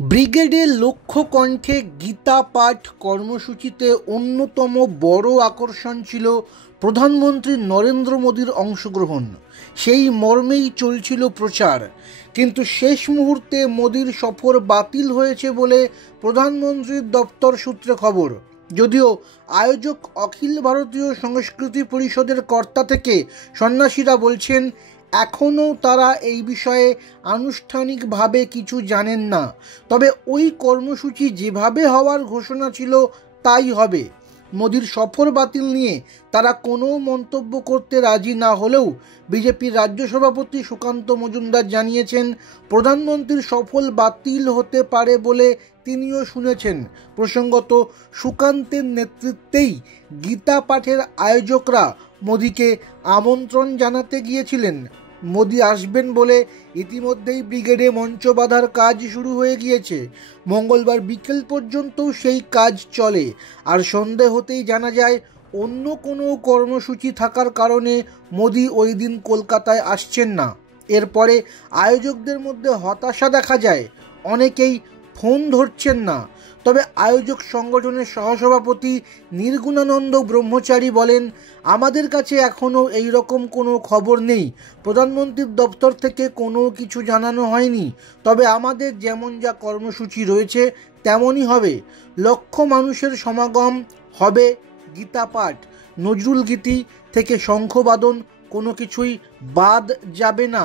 ব্রিগেডে লক্ষ্য কণ্ঠে গীতা পাঠ কর্মসূচিতে অন্যতম বড় আকর্ষণ ছিল প্রধানমন্ত্রী নরেন্দ্র মোদীর অংশগ্রহণ। সেই মর্মেই চলছিল প্রচার, কিন্তু শেষ মুহূর্তে মোদীর সফর বাতিল হয়েছে বলে প্রধানমন্ত্রীর দপ্তর সূত্রে খবর। যদিও আয়োজক অখিল ভারতীয় সংস্কৃতি পরিষদের কর্তা থেকে সন্ন্যাসীরা বলছেন এখনও তারা এই বিষয়ে আনুষ্ঠানিকভাবে কিছু জানেন না, তবে ওই কর্মসূচি যেভাবে হওয়ার ঘোষণা ছিল তাই হবে। মোদির সফর বাতিল নিয়ে তারা কোনো মন্তব্য করতে রাজি না হলেও বিজেপির রাজ্য সভাপতি সুকান্ত মজুমদার জানিয়েছেন প্রধানমন্ত্রীর সফর বাতিল হতে পারে বলে তিনিও শুনেছেন। প্রসঙ্গত, সুকান্তের নেতৃত্বেই গীতা পাঠের আয়োজকরা মোদিকে আমন্ত্রণ জানাতে গিয়েছিলেন। মোদি আসবেন বলে ইতিমধ্যেই ব্রিগেডে মঞ্চ বাঁধার কাজ শুরু হয়ে গিয়েছে। মঙ্গলবার বিকেল পর্যন্তও সেই কাজ চলে, আর সন্ধে হতেই জানা যায় অন্য কোনো কর্মসূচি থাকার কারণে মোদি ওই দিন কলকাতায় আসছেন না। এরপরে আয়োজকদের মধ্যে হতাশা দেখা যায়, অনেকেই ফোন ধরছেন না। তবে আয়োজক সংগঠনের সহসভাপতি নির্গুণানন্দ ব্রহ্মচারী বলেন, আমাদের কাছে এখনও এই রকম কোনো খবর নেই, প্রধানমন্ত্রীর দপ্তর থেকে কোনো কিছু জানানো হয়নি। তবে আমাদের যেমন যা কর্মসূচি রয়েছে তেমনই হবে। লক্ষ মানুষের সমাগম হবে, গীতা পাঠ, নজরুল গীতি থেকে শঙ্খবাদন, কোনো কিছুই বাদ যাবে না।